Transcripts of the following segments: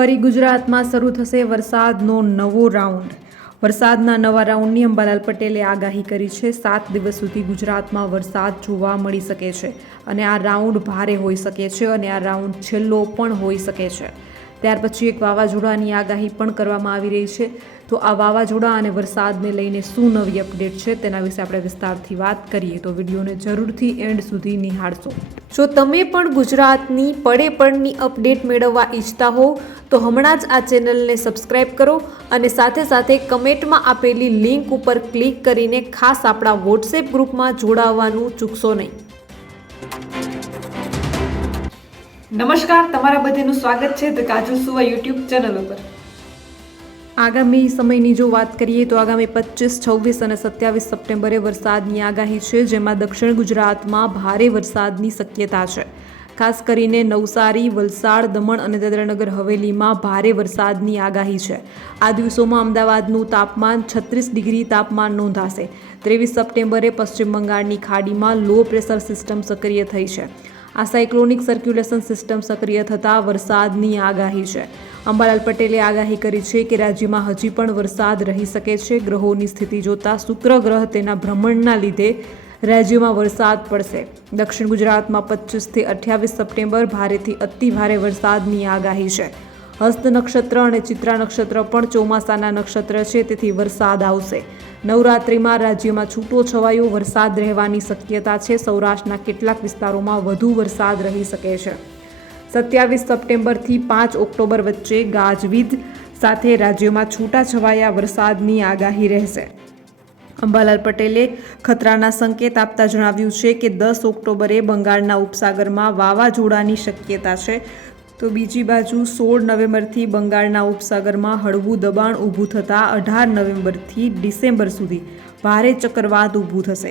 ફરી ગુજરાતમાં શરૂ થશે વરસાદનો નવો રાઉન્ડ. વરસાદના નવા રાઉન્ડની અંબાલાલ પટેલે આગાહી કરી છે, સાત દિવસ સુધી ગુજરાતમાં વરસાદ જોવા મળી શકે છે અને આ રાઉન્ડ ભારે હોઈ શકે છે અને આ રાઉન્ડ છેલ્લો પણ હોઈ શકે છે. ત્યાર પછી એક વાવાઝોડાની આગાહી પણ કરવામાં આવી રહી છે. તો આ વાવાઝોડા અને વરસાદને લઈને શું નવી અપડેટ છે તેના વિશે આપણે વિસ્તારથી વાત કરીએ તો વિડીયોને જરૂરથી એન્ડ સુધી નિહાળશો. જો તમે પણ ગુજરાતની પડે પડની અપડેટ મેળવવા ઈચ્છતા હો, તો હમણાં જ આ ચેનલને સબસ્ક્રાઇબ કરો અને સાથે સાથે કમેન્ટમાં આપેલી લિંક ઉપર ક્લિક કરીને ખાસ આપણા વોટ્સએપ ગ્રુપમાં જોડાવવાનું ચૂકશો નહીં. નમસ્કાર, તમારા બધાનું સ્વાગત છે ધ કાજુ સુવા યુટ્યુબ ચેનલ ઉપર. આગામી સમયની જો વાત કરીએ તો આગામી પચીસ છવ્વીસ અને સત્યાવીસ સપ્ટેમ્બરે વરસાદની આગાહી છે, જેમાં દક્ષિણ ગુજરાતમાં ભારે વરસાદની શક્યતા છે. ખાસ કરીને નવસારી, વલસાડ, દમણ અને દાદરાનગર હવેલીમાં ભારે વરસાદની આગાહી છે. આ દિવસોમાં અમદાવાદનું તાપમાન છત્રીસ ડિગ્રી તાપમાન નોંધાશે. ત્રેવીસ સપ્ટેમ્બરે પશ્ચિમ બંગાળની ખાડીમાં લો પ્રેશર સિસ્ટમ સક્રિય થઈ છે. આ સાયક્લોનિક સર્ક્યુલેશન સિસ્ટમ સક્રિય થતાં વરસાદની આગાહી છે. અંબાલાલ પટેલે આગાહી કરી છે કે રાજ્યમાં હજી પણ વરસાદ રહી શકે છે. ગ્રહોની સ્થિતિ જોતા શુક્ર ગ્રહ તેના ભ્રમણના લીધે રાજ્યમાં વરસાદ પડશે. દક્ષિણ ગુજરાતમાં પચીસથી અઠ્યાવીસ સપ્ટેમ્બર ભારેથી અતિ ભારે વરસાદની આગાહી છે. હસ્ત નક્ષત્ર અને ચિત્રા નક્ષત્ર પણ ચોમાસાના નક્ષત્ર છે, તેથી વરસાદ આવશે. નવરાત્રિમાં રાજ્યમાં છૂટો છવાયો વરસાદ રહેવાની શક્યતા છે. સૌરાષ્ટ્રના કેટલાક વિસ્તારોમાં વધુ વરસાદ રહી શકે છે. સત્યાવીસ સપ્ટેમ્બરથી પાંચ ઓક્ટોબર વચ્ચે ગાજવીજ, સાથે રાજ્યમાં છૂટાછવાયા વરસાદની આગાહી રહેશે. અંબાલાલ પટેલે ખતરાના સંકેત આપતા જણાવ્યું છે કે દસ ઓક્ટોબરે બંગાળના ઉપસાગરમાં વાવાઝોડાની શક્યતા છે. તો બીજી બાજુ સોળ નવેમ્બરથી બંગાળના ઉપસાગરમાં હળવું દબાણ ઊભું થતાં અઢાર નવેમ્બરથી ડિસેમ્બર સુધી ભારે ચક્રવાત ઊભું થશે.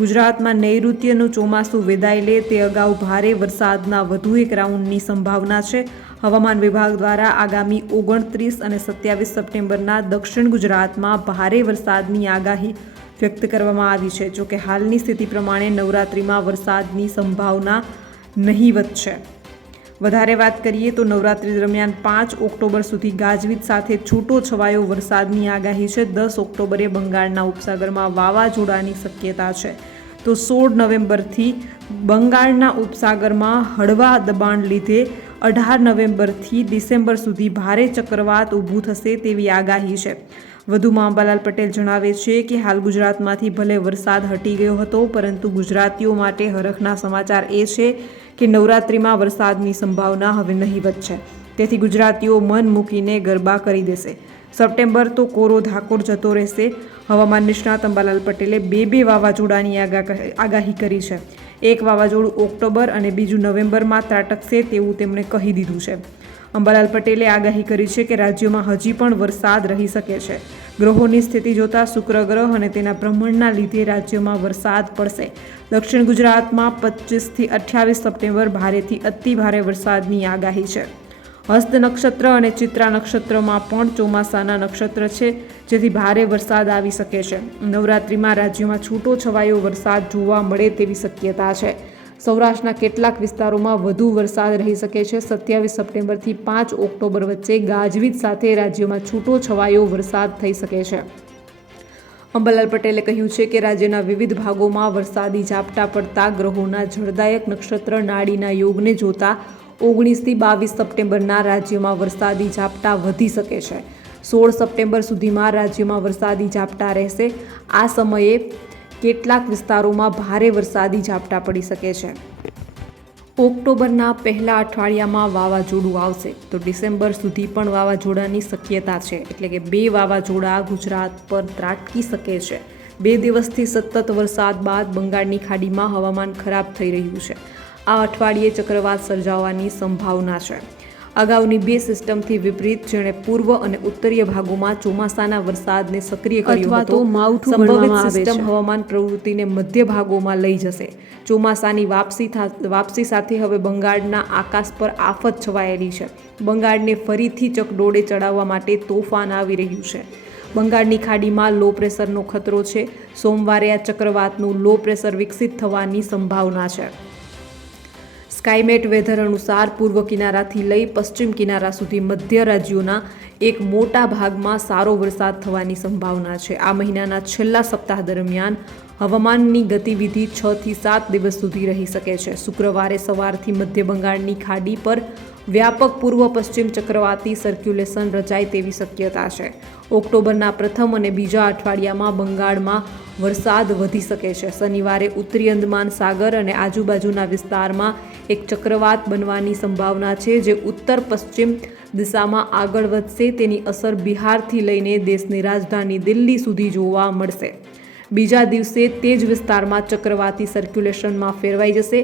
ગુજરાતમાં નૈઋત્યનું ચોમાસું વિદાય લે તે અગાઉ ભારે વરસાદના વધુ એક રાઉન્ડની સંભાવના છે. હવામાન વિભાગ દ્વારા આગામી ઓગણત્રીસ અને સત્યાવીસ સપ્ટેમ્બરના દક્ષિણ ગુજરાતમાં ભારે વરસાદની આગાહી વ્યક્ત કરવામાં આવી છે. જોકે હાલની સ્થિતિ પ્રમાણે નવરાત્રિમાં વરસાદની સંભાવના નહીવત છે. વધારે વાત કરીએ તો નવરાત્રી દરમિયાન પાંચ ઓક્ટોબર સુધી ગાજવીજ સાથે છૂટો છવાયો વરસાદની આગાહી છે. દસ ઓક્ટોબરે બંગાળના ઉપસાગરમાં વાવાઝોડાની શક્યતા છે. તો સોળ નવેમ્બરથી બંગાળના ઉપસાગરમાં હળવા દબાણ લીધે અઢાર નવેમ્બરથી ડિસેમ્બર સુધી ભારે ચક્રવાત ઊભું થશે તેવી આગાહી છે. વધુમાં અંબાલાલ પટેલ જણાવે છે કે હાલ ગુજરાતમાંથી ભલે વરસાદ હટી ગયો હતો, પરંતુ ગુજરાતીઓ માટે હરખના સમાચાર એ છે કે નવરાત્રિમાં વરસાદની સંભાવના હવે નહીવત છે. તેથી ગુજરાતીઓ મન મૂકીને ગરબા કરી દેશે. સપ્ટેમ્બર તો કોરો ધાકોર જતો રહેશે. હવામાન નિષ્ણાત અંબાલાલ પટેલે બે બે વાવાઝોડાની આગાહી કરી છે. એક વાવાઝોડું ઓક્ટોબર અને બીજું નવેમ્બરમાં ત્રાટકશે તેવું તેમણે કહી દીધું છે. અંબાલાલ પટેલે આગાહી કરી છે કે રાજ્યમાં હજી પણ વરસાદ રહી શકે છે. ગ્રહોની સ્થિતિ જોતા શુક્ર ગ્રહ અને તેના ભ્રમણના લીધે રાજ્યમાં વરસાદ પડશે. દક્ષિણ ગુજરાતમાં પચીસથી અઠ્યાવીસ સપ્ટેમ્બર ભારેથી અતિ ભારે વરસાદની આગાહી છે. હસ્ત નક્ષત્ર અને ચિત્રા નક્ષત્રમાં પણ ચોમાસાના નક્ષત્ર છે, જેથી ભારે વરસાદ આવી શકે છે. નવરાત્રિમાં રાજ્યમાં છૂટો છવાયો વરસાદ જોવા મળે તેવી શક્યતા છે. સૌરાષ્ટ્રના કેટલાક વિસ્તારોમાં વધુ વરસાદ રહી શકે છે. સત્યાવીસ સપ્ટેમ્બરથી પાંચ ઓક્ટોબર વચ્ચે ગાજવીજ સાથે રાજ્યમાં છૂટો છવાયો વરસાદ થઈ શકે છે. અંબાલાલ પટેલે કહ્યું છે કે રાજ્યના વિવિધ ભાગોમાં વરસાદી ઝાપટા પડતા ગ્રહોના જળદાયક નક્ષત્ર નાડીના યોગને જોતા ઓગણીસથી બાવીસ સપ્ટેમ્બરના રાજ્યમાં વરસાદી ઝાપટા વધી શકે છે. સોળ સપ્ટેમ્બર સુધીમાં રાજ્યમાં વરસાદી ઝાપટા રહેશે. આ સમયે કેટલાક વિસ્તારોમાં ભારે વરસાદી ઝાપટા પડી શકે છે. ઓક્ટોબરના પહેલા અઠવાડિયામાં વાવાઝોડું આવશે. તો ડિસેમ્બર સુધી પણ વાવાઝોડાની શક્યતા છે. એટલે કે બે વાવાઝોડા ગુજરાત પર ત્રાટકી શકે છે. બે દિવસથી સતત વરસાદ બાદ બંગાળની ખાડીમાં હવામાન ખરાબ થઈ રહ્યું છે. આ અઠવાડિયે ચક્રવાત સર્જાવાની સંભાવના છે. અગાઉની બે સિસ્ટમથી વિપરીત જેણે પૂર્વ અને ઉત્તરીય ભાગોમાં ચોમાસાના વરસાદને સક્રિય કર્યો હતો. સંભવિત સિસ્ટમ હવામાન પ્રવૃત્તિને મધ્ય ભાગોમાં લઈ જશે. ચોમાસાની વાપસી વાપસી સાથે હવે બંગાળના આકાશ પર આફત છવાયેલી છે. બંગાળને ફરીથી ચકડોળે ચડાવવા માટે તોફાન આવી રહ્યું છે. બંગાળની ખાડીમાં લો પ્રેશરનો ખતરો છે. સોમવારે આ ચક્રવાતનું લો પ્રેશર વિકસિત થવાની સંભાવના છે. સ્કાયમેટ વેધર અનુસાર પૂર્વ કિનારાથી લઈ પશ્ચિમ કિનારા સુધી મધ્ય રાજ્યોના એક મોટા ભાગમાં સારો વરસાદ થવાની સંભાવના છે. આ મહિનાના છેલ્લા સપ્તાહ દરમિયાન હવામાનની ગતિવિધિ છ થી સાત દિવસ સુધી રહી શકે છે. શુક્રવારે સવારથી મધ્ય બંગાળની ખાડી પર વ્યાપક પૂર્વ પશ્ચિમ ચક્રવાતી સર્ક્યુલેશન રચાય તેવી શક્યતા છે. ઓક્ટોબરના પ્રથમ અને બીજા અઠવાડિયામાં બંગાળમાં વરસાદ વધી શકે છે. શનિવારે ઉત્તરી અંદમાન સાગર અને આજુબાજુના વિસ્તારમાં એક ચક્રવાત બનવાની સંભાવના છે જે ઉત્તર પશ્ચિમ દિશામાં આગળ વધશે. તેની અસર બિહારથી લઈને દેશની રાજધાની દિલ્હી સુધી જોવા મળશે. બીજા દિવસે તે જ વિસ્તારમાં ચક્રવાતી સર્ક્યુલેશનમાં ફેરવાઈ જશે.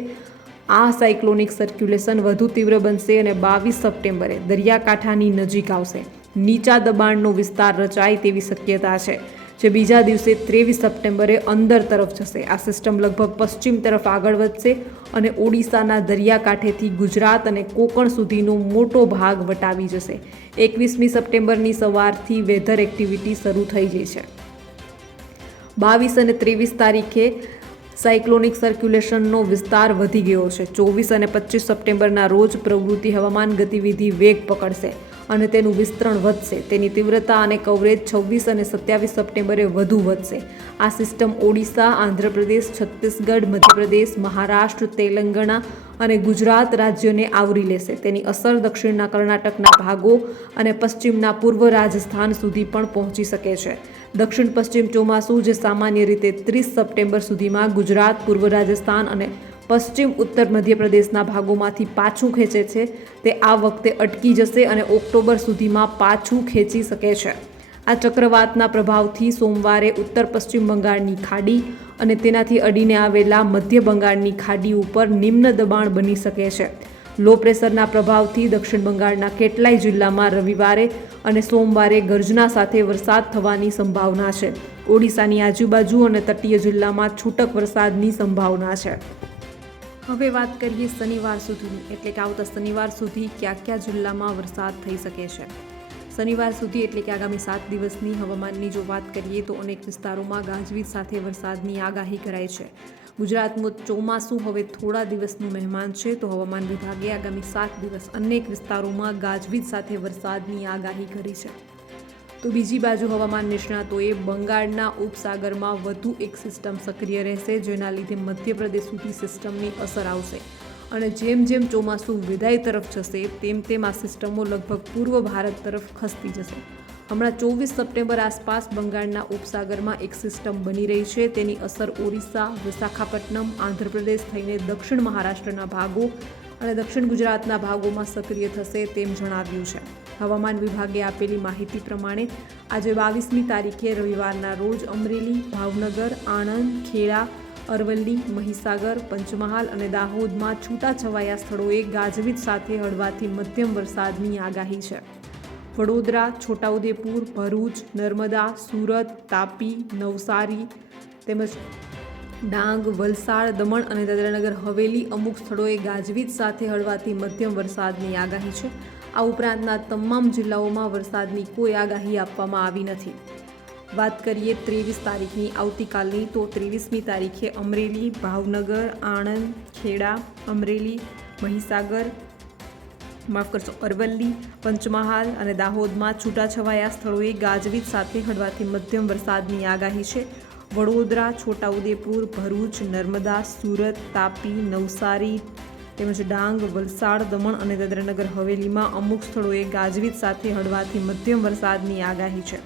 આ સાયક્લોનિક સર્ક્યુલેશન વધુ તીવ્ર બનશે અને બાવીસ સપ્ટેમ્બરે દરિયાકાંઠાની નજીક આવશે. નીચા દબાણનો વિસ્તાર રચાય તેવી શક્યતા છે, જે બીજા દિવસે ત્રેવીસ સપ્ટેમ્બરે અંદર તરફ જશે. આ સિસ્ટમ લગભગ પશ્ચિમ તરફ આગળ વધશે અને ઓડિશાના દરિયાકાંઠેથી ગુજરાત અને કોકણ સુધીનો મોટો ભાગ વટાવી જશે. એકવીસમી સપ્ટેમ્બરની સવારથી વેધર એક્ટિવિટી શરૂ થઈ ગઈ છે. બાવીસ અને ત્રેવીસ તારીખે સાયક્લોનિક સર્ક્યુલેશનનો વિસ્તાર વધી ગયો છે. ચોવીસ અને પચીસ સપ્ટેમ્બરના રોજ પ્રવૃત્તિ હવામાન ગતિવિધિ વેગ પકડશે. અને તેનું વિસ્તરણ વધશે. તેની તીવ્રતા અને કવરેજ છવ્વીસ અને સત્યાવીસ સપ્ટેમ્બરે વધુ વધશે. આ સિસ્ટમ ઓડિશા, આંધ્રપ્રદેશ, છત્તીસગઢ, મધ્યપ્રદેશ, મહારાષ્ટ્ર, તેલંગાણા અને ગુજરાત રાજ્યોને આવરી લેશે. તેની અસર દક્ષિણના કર્ણાટકના ભાગો અને પશ્ચિમના પૂર્વ રાજસ્થાન સુધી પણ પહોંચી શકે છે. દક્ષિણ પશ્ચિમ ચોમાસું જે સામાન્ય રીતે ત્રીસ સપ્ટેમ્બર સુધીમાં ગુજરાત, પૂર્વ રાજસ્થાન અને પશ્ચિમ ઉત્તર મધ્યપ્રદેશના ભાગોમાંથી પાછું ખેંચે છે. તે આ વખતે અટકી જશે અને ઓક્ટોબર સુધીમાં પાછું ખેંચી શકે છે. આ ચક્રવાતના પ્રભાવથી સોમવારે ઉત્તર પશ્ચિમ બંગાળની ખાડી અને તેનાથી અડીને આવેલા મધ્ય બંગાળની ખાડી ઉપર નિમ્ન દબાણ બની શકે છે. લો પ્રેશરના પ્રભાવથી દક્ષિણ બંગાળના કેટલાય જિલ્લામાં રવિવારે અને સોમવારે ગર્જના સાથે વરસાદ થવાની સંભાવના છે. ઓડિશાની આજુબાજુ અને તટીય જિલ્લામાં છૂટક વરસાદની સંભાવના છે. હવે વાત કરીએ શનિવાર સુધીની, એટલે કે આવતા શનિવાર સુધી કયા કયા જિલ્લામાં વરસાદ થઈ શકે છે. શનિવાર સુધી એટલે કે આગામી સાત દિવસની હવામાનની જો વાત કરીએ તો અનેક વિસ્તારોમાં ગાજવીજ સાથે વરસાદની આગાહી કરાઈ છે. ગુજરાતમાં ચોમાસું હવે થોડા દિવસનું મહેમાન છે, તો હવામાન વિભાગે આગામી સાત દિવસ અનેક વિસ્તારોમાં ગાજવીજ સાથે વરસાદની આગાહી કરી છે. તો બીજી બાજુ હવામાન નિષ્ણાતોએ બંગાળના ઉપસાગરમાં વધુ એક સિસ્ટમ સક્રિય રહેશે, જેના લીધે મધ્યપ્રદેશ સુધી સિસ્ટમની અસર આવશે. અને જેમ જેમ ચોમાસું વિદાય તરફ જશે, તેમ તેમ આ સિસ્ટમો લગભગ પૂર્વ ભારત તરફ ખસતી જશે. હમણાં ચોવીસ સપ્ટેમ્બર આસપાસ બંગાળના ઉપસાગરમાં એક સિસ્ટમ બની રહી છે. તેની અસર ઓરિસ્સા, વિશાખાપટ્ટનમ, આંધ્રપ્રદેશ થઈને દક્ષિણ મહારાષ્ટ્રના ભાગો અને દક્ષિણ ગુજરાતના ભાગોમાં સક્રિય થશે તેમ જણાવ્યું છે. હવામાન વિભાગે આપેલી માહિતી પ્રમાણે આજે બાવીસમી તારીખે રવિવારના રોજ અમરેલી, ભાવનગર, આણંદ, ખેડા, અરવલ્લી, મહીસાગર, પંચમહાલ અને દાહોદમાં છૂટાછવાયા સ્થળોએ ગાજવીજ સાથે હળવાથી મધ્યમ વરસાદની આગાહી છે. વડોદરા, છોટાઉદેપુર, ભરૂચ, નર્મદા, સુરત, તાપી, નવસારી તેમજ ડાંગ, વલસાડ, દમણ અને દાદરાનગર હવેલી અમુક સ્થળોએ ગાજવીજ સાથે હળવાથી મધ્યમ વરસાદની આગાહી છે. આ ઉપરાંતના તમામ જિલ્લાઓમાં વરસાદની કોઈ આગાહી આપવામાં આવી નથી. વાત કરીએ ત્રેવીસ તારીખની આવતીકાલની, તો ત્રેવીસમી તારીખે અમરેલી, ભાવનગર, આણંદ, ખેડા, અમરેલી, મહીસાગર, માફ કરશો, અરવલ્લી, પંચમહાલ અને દાહોદમાં છૂટાછવાયા સ્થળોએ ગાજવીજ સાથે હળવાથી મધ્યમ વરસાદની આગાહી છે. વડોદરા, છોટાઉદેપુર, ભરૂચ, નર્મદા, સુરત, તાપી, નવસારી તેમજ ડાંગ, વલસાડ, દમણ અને દાદરાનગર હવેલીમાં અમુક સ્થળોએ ગાજવીજ સાથે હળવાથી મધ્યમ વરસાદની આગાહી છે.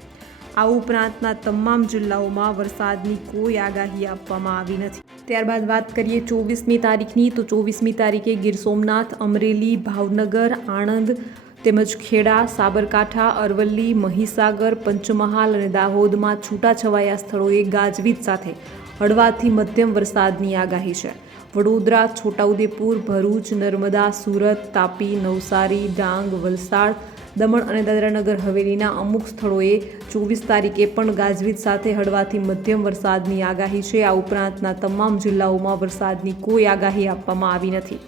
આ ઉપરાંતના તમામ જિલ્લાઓમાં વરસાદની કોઈ આગાહી આપવામાં આવી નથી. ત્યારબાદ વાત કરીએ ચોવીસમી તારીખની, તો ચોવીસમી તારીખે ગીર સોમનાથ, અમરેલી, ભાવનગર, આણંદ, તેમજ ખેડા, સાબરકાંઠા, અરવલ્લી, મહીસાગર, પંચમહાલ અને દાહોદમાં છૂટાછવાયા સ્થળોએ ગાજવીજ સાથે હળવાથી મધ્યમ વરસાદની આગાહી છે. વડોદરા, છોટાઉદેપુર, ભરૂચ, નર્મદા, સુરત, તાપી, નવસારી, ડાંગ, વલસાડ, દમણ અને દાદરાનગર હવેલીના અમુક સ્થળોએ ચોવીસ તારીખે પણ ગાજવીજ સાથે હળવાથી મધ્યમ વરસાદની આગાહી છે. આ ઉપરાંતના તમામ જિલ્લાઓમાં વરસાદની કોઈ આગાહી આપવામાં આવી નથી.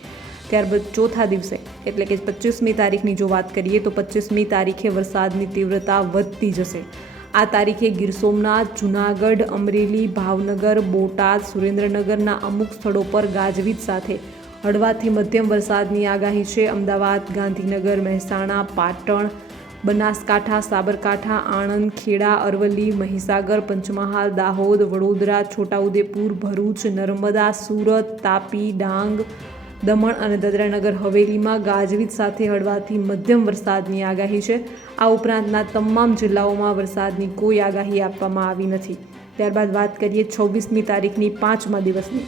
ત્યારબાદ ચોથા દિવસે, એટલે કે પચીસમી તારીખની જો વાત કરીએ તો પચીસમી તારીખે વરસાદની તીવ્રતા વધતી જશે. આ તારીખે ગીર સોમનાથ, જૂનાગઢ, અમરેલી, ભાવનગર, બોટાદ, સુરેન્દ્રનગરના અમુક સ્થળો પર ગાજવીજ સાથે હળવાથી મધ્યમ વરસાદની આગાહી છે. અમદાવાદ, ગાંધીનગર, મહેસાણા, પાટણ, બનાસકાંઠા, સાબરકાંઠા, આણંદ, ખેડા, અરવલ્લી, મહીસાગર, પંચમહાલ, દાહોદ, વડોદરા, છોટાઉદેપુર, ભરૂચ, નર્મદા, સુરત, તાપી, ડાંગ દમણ અને દાદરાનગર હવેલીમાં ગાજવીજ સાથે હળવાથી મધ્યમ વરસાદની આગાહી છે. આ ઉપરાંતના તમામ જિલ્લાઓમાં વરસાદની કોઈ આગાહી આપવામાં આવી નથી. ત્યારબાદ વાત કરીએ છવ્વીસમી તારીખની પાંચમા દિવસની.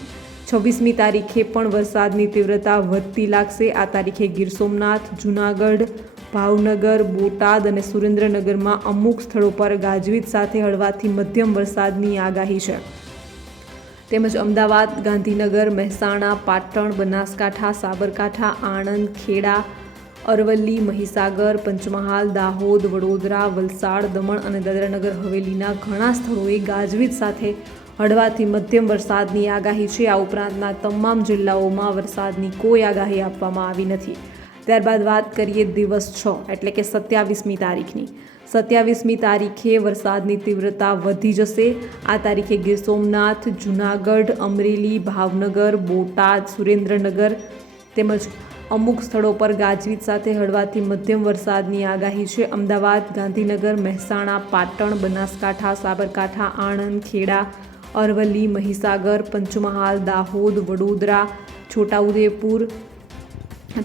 છવ્વીસમી તારીખે પણ વરસાદની તીવ્રતા વધતી લાગશે. આ તારીખે ગીર સોમનાથ, જૂનાગઢ, ભાવનગર, બોટાદ અને સુરેન્દ્રનગરમાં અમુક સ્થળો પર ગાજવીજ સાથે હળવાથી મધ્યમ વરસાદની આગાહી છે. તેમજ અમદાવાદ, ગાંધીનગર, મહેસાણા, પાટણ, બનાસકાંઠા, સાબરકાંઠા, આણંદ, ખેડા, અરવલ્લી, મહીસાગર, પંચમહાલ, દાહોદ, વડોદરા, વલસાડ, દમણ અને દાદરાનગર હવેલીના ઘણા સ્થળોએ ગાજવીજ સાથે હળવાથી મધ્યમ વરસાદની આગાહી છે. આ ઉપરાંતના તમામ જિલ્લાઓમાં વરસાદની કોઈ આગાહી આપવામાં આવી નથી. ત્યારબાદ વાત કરીએ દિવસ છ, એટલે કે સત્યાવીસમી તારીખની. સત્યાવીસમી તારીખે વરસાદની તીવ્રતા વધી જશે. આ તારીખે ગીર સોમનાથ, જૂનાગઢ, અમરેલી, ભાવનગર, બોટાદ, સુરેન્દ્રનગર તેમજ અમુક સ્થળો પર ગાજવીજ સાથે હળવાથી મધ્યમ વરસાદની આગાહી છે. અમદાવાદ, ગાંધીનગર, મહેસાણા, પાટણ, બનાસકાંઠા, સાબરકાંઠા, આણંદ, ખેડા, અરવલ્લી, મહીસાગર, પંચમહાલ, દાહોદ, વડોદરા, છોટાઉદેપુર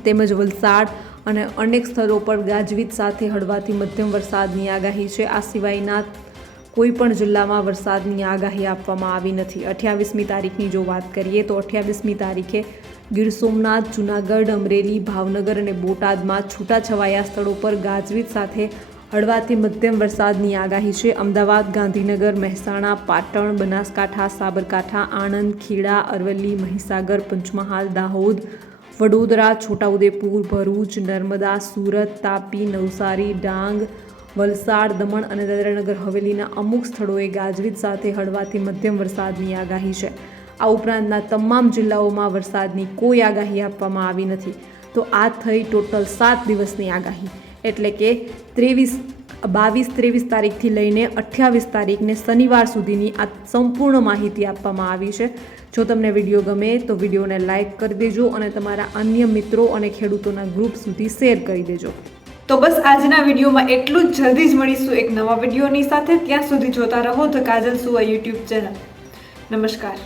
તેમજ વલસાડ અને અનેક સ્થળો પર ગાજવીજ સાથે હળવાથી મધ્યમ વરસાદની આગાહી છે. આ સિવાયના કોઈ પણ જિલ્લામાં વરસાદની આગાહી આપવામાં આવી નથી. અઠ્યાવીસમી તારીખની જો વાત કરીએ તો અઠ્યાવીસમી તારીખે ગીર સોમનાથ, જૂનાગઢ, અમરેલી, ભાવનગર અને બોટાદમાં છૂટાછવાયા સ્થળો પર ગાજવીજ સાથે હળવાથી મધ્યમ વરસાદની આગાહી છે. અમદાવાદ, ગાંધીનગર, મહેસાણા, પાટણ, બનાસકાંઠા, સાબરકાંઠા, આણંદ, ખેડા, અરવલ્લી, મહીસાગર, પંચમહાલ, દાહોદ વડોદરા, છોટાઉદેપુર, ભરૂચ, નર્મદા, સુરત, તાપી, નવસારી, ડાંગ, વલસાડ, દમણ અને દાદરાનગર હવેલીના અમુક સ્થળોએ ગાજવીજ સાથે હળવાથી મધ્યમ વરસાદની આગાહી છે. આ ઉપરાંતના તમામ જિલ્લાઓમાં વરસાદની કોઈ આગાહી આપવામાં આવી નથી. તો આ થઈ ટોટલ સાત દિવસની આગાહી. એટલે કે ત્રેવીસ, બાવીસ, ત્રેવીસ તારીખથી લઈને અઠ્યાવીસ તારીખને શનિવાર સુધીની આ સંપૂર્ણ માહિતી આપવામાં આવી છે. જો તમને વીડિયો ગમે તો વિડીયોને લાઇક કરી દેજો અને તમારા અન્ય મિત્રો અને ખેડૂતોના ગ્રુપ સુધી શેર કરી દેજો. તો બસ આજના વિડીયોમાં એટલું જ. જલ્દી જ મળીશું એક નવા વિડીયોની સાથે. ત્યાં સુધી જોતા રહો ધ કાજલ સુવા યુટ્યુબ ચેનલ. નમસ્કાર.